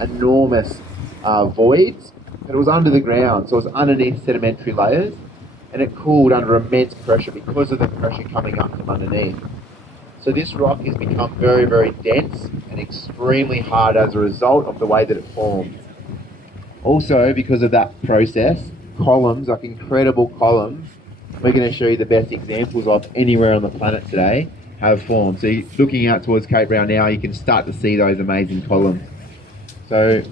enormous voids, but it was under the ground, so it was underneath sedimentary layers, and it cooled under immense pressure because of the pressure coming up from underneath. So this rock has become very, very dense and extremely hard as a result of the way that it formed. Also, because of that process, columns, like incredible columns, we're going to show you the best examples of anywhere on the planet today, have formed. So looking out towards Cape Brown now, you can start to see those amazing columns. So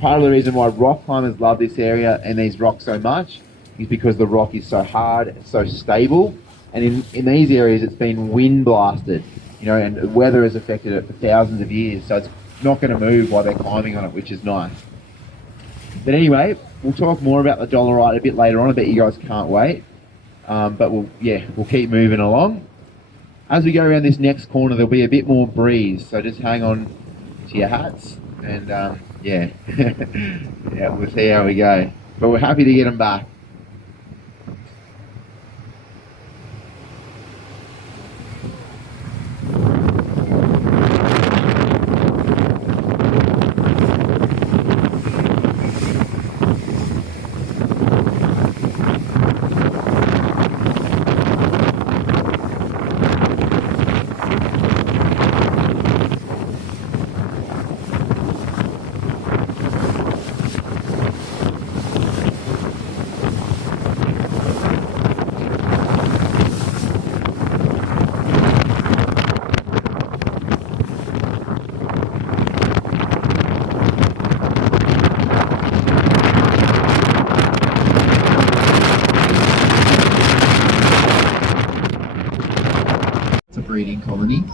part of the reason why rock climbers love this area and these rocks so much is because the rock is so hard, it's so stable, and in these areas it's been wind blasted, you know, and weather has affected it for thousands of years, so it's not going to move while they're climbing on it, which is nice. But anyway, we'll talk more about the dolerite a bit later on. I bet you guys can't wait. But we'll keep moving along. As we go around this next corner, there'll be a bit more breeze, so just hang on to your hats, and yeah, we'll see how we go. But we're happy to get them back. Breeding colony,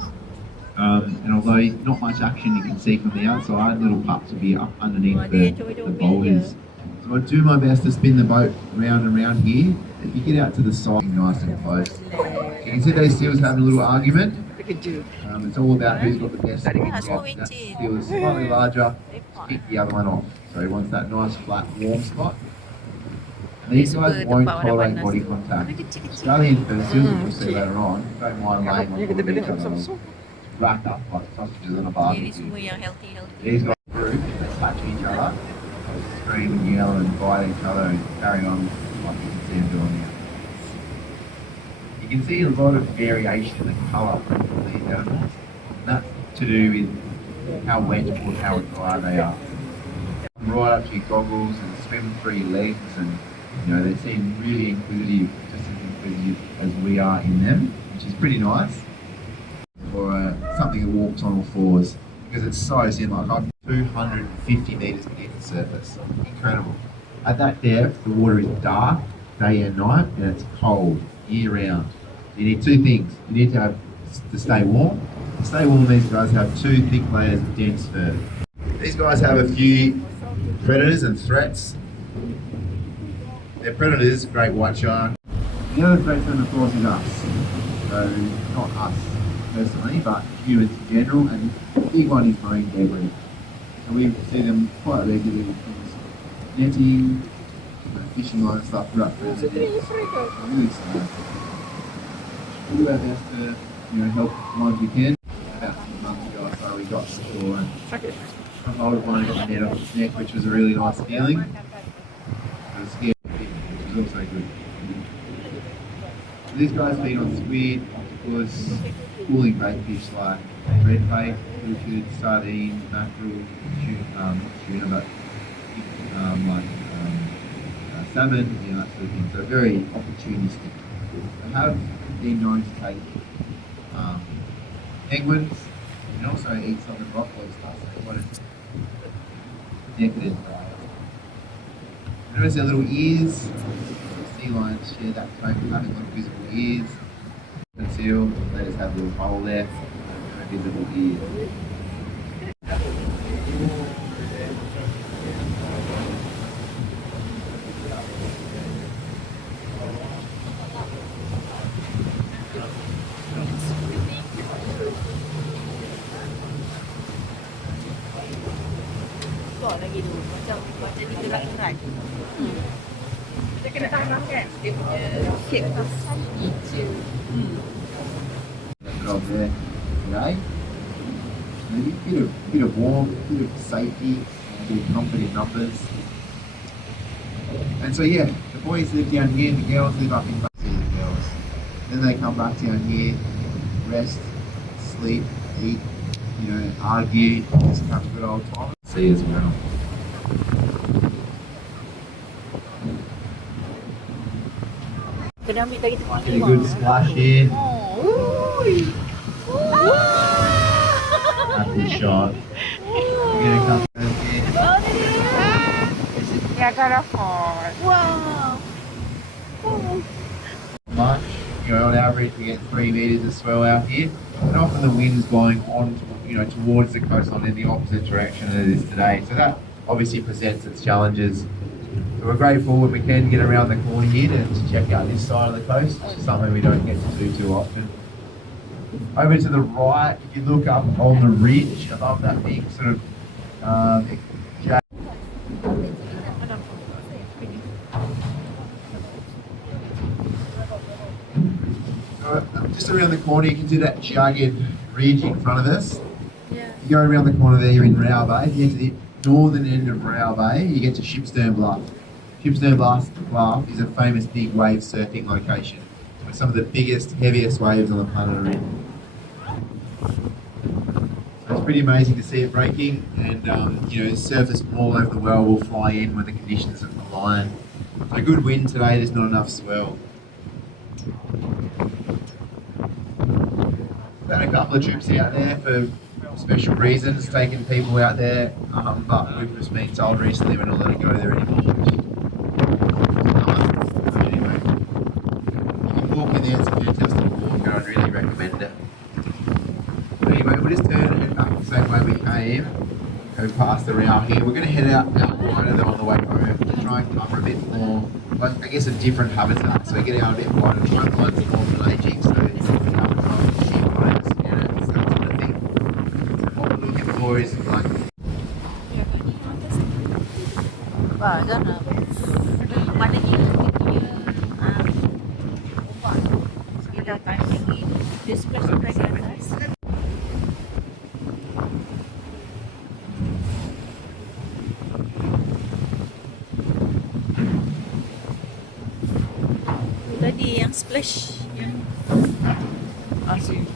and although not much action you can see from the outside, little pups will be up underneath the boulders. So I do my best to spin the boat round and round here. If you get out to the side, nice and close. You can see those seals having a little argument. It's all about who's got the best that seal is slightly larger, kick the other one off. So he wants that nice flat warm spot. These guys won't tolerate body contact. Australian seals, which we'll see later on, don't mind laying on top of each other, wrapped up like sausages on a barbecue. These guys group, they touch each other, scream and yell and bite each other and carry on like you can see them doing now. You can see a lot of variation in the colour of these animals, and that's to do with how wet or how dry they are. Right up to your goggles and swim through your legs, and you know, they seem really inquisitive, just as inquisitive as we are in them, which is pretty nice. Or something that walks on all fours, because it's so similar, like 250 metres beneath the surface. Incredible. At that depth, the water is dark, day and night, and it's cold, year round. You need two things. You need to stay warm. To stay warm, these guys have two thick layers of dense fur. These guys have a few predators and threats. Their predators, great white shark. The other threat then, of course, is us. So, not us personally, but humans in general, and the big one is marine debris. So we see them quite regularly with things, netting, fishing line stuff right through the net. Really sad. We do our best to, help as long as we can. About 6 months ago or so, we got sore and got hold of one and got the net off its neck, which was a really nice feeling. It was scary, which was also good. These guys feed on squid, octopus, cooling bait fish like redbait, pilchard, sardine, mackerel, tuna, but salmon, that sort of thing. So very opportunistic. They have been known to take penguins and also eat some of the broccoli stuff. So what it's decadent. Notice their little ears. Sea lions share that trait of having little visible ears. And seal, they just have a little hole there, no visible ears. Lagi dulu, macam digerak-gerak. Kita kena tanam kan, dia punya shape hijau. Job there today. Maybe bit of warmth, bit of safety, a bit of comfort in numbers. And so yeah, the boys live down here, the girls live up in Bussy, the girls. Then they come back down here, rest, sleep, eat, argue, just have a good old time. See as well. Kena ambil dari tempat Get a good splash here. Happy shot. Get a couple of here. Niagara Falls. Wow. Much. On average, we get 3 meters of swell out here, and often the wind's blowing on, towards the coastline in the opposite direction that it is today. So that obviously presents its challenges. So we're grateful when we can get around the corner here to check out this side of the coast, which is something we don't get to do too often. Over to the right, if you look up on the ridge above that big sort of just around the corner, you can see that jagged ridge in front of us. Yeah. You go around the corner there, you're in Row Bay. If you get to the northern end of Row Bay, you get to Shipstern Bluff. Shipstern Bluff is a famous big wave surfing location where some of the biggest, heaviest waves on the planet are in. So it's pretty amazing to see it breaking, and surfers from all over the world will fly in when the conditions align. So good wind today, there's not enough swell. Done a couple of trips out there for special reasons, taking people out there, but we've just been told recently we're not allowed to go there anymore. But anyway, you can walk in there, it's a fantastic walk, and I'd really recommend it. But anyway, we'll just turn and head back the same way we came, go past the Row here. We're going to head out wider though on the way home to try and cover a bit more, like, I guess a different habitat, so we get out a bit wider, try and find some more pelagic, so it's different habitat, sheep bones, that sort of thing. So what we're looking for is like Sana. Mana ni? Ombak. Dia datang tinggi. Dia splash sampai ke atas. Tadi yang splash yang asyik.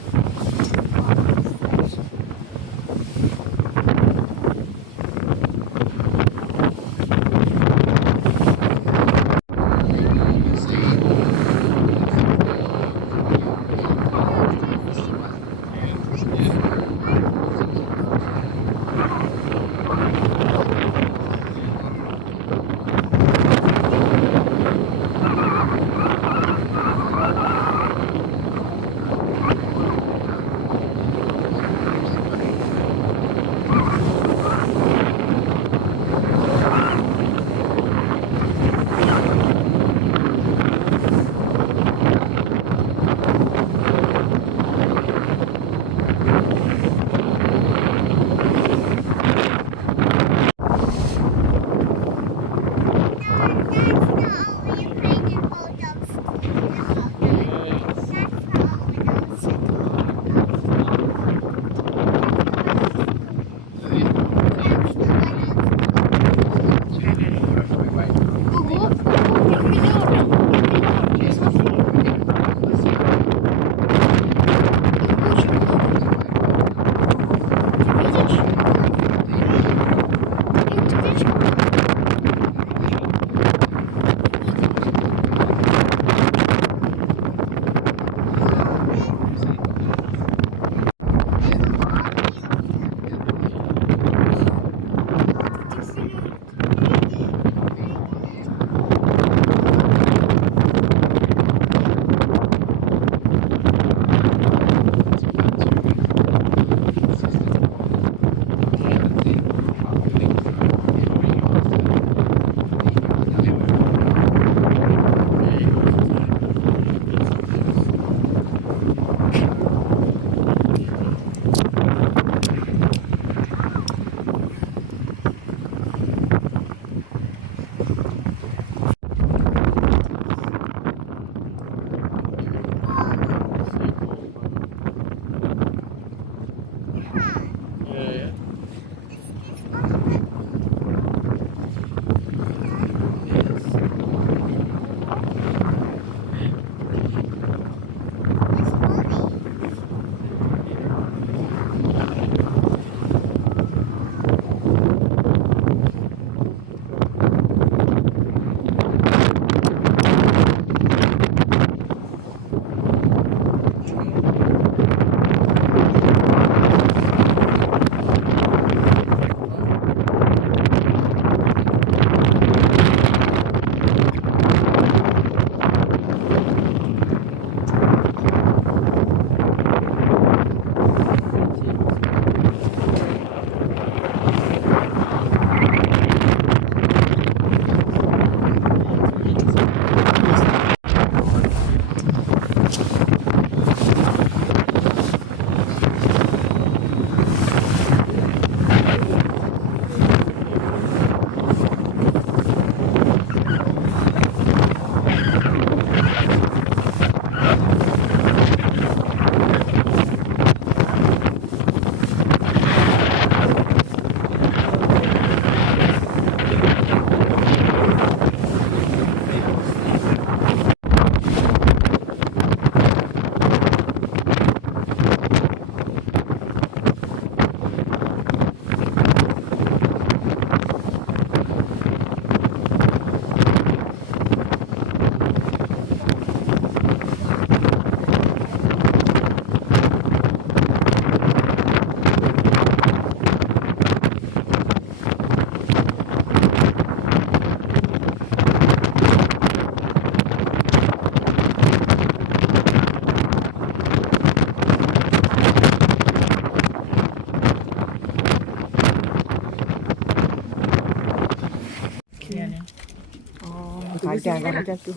jangan macam tu.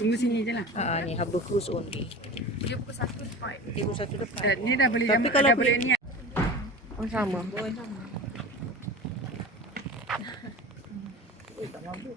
Tunggu sini je lah. Ni harbour cruise only. Dia pukul 1 depan. Ibu satu depan. Ni dah boleh Tapi kalau dah boleh ni. Oh, sama. Boleh sama. Tak mabuk.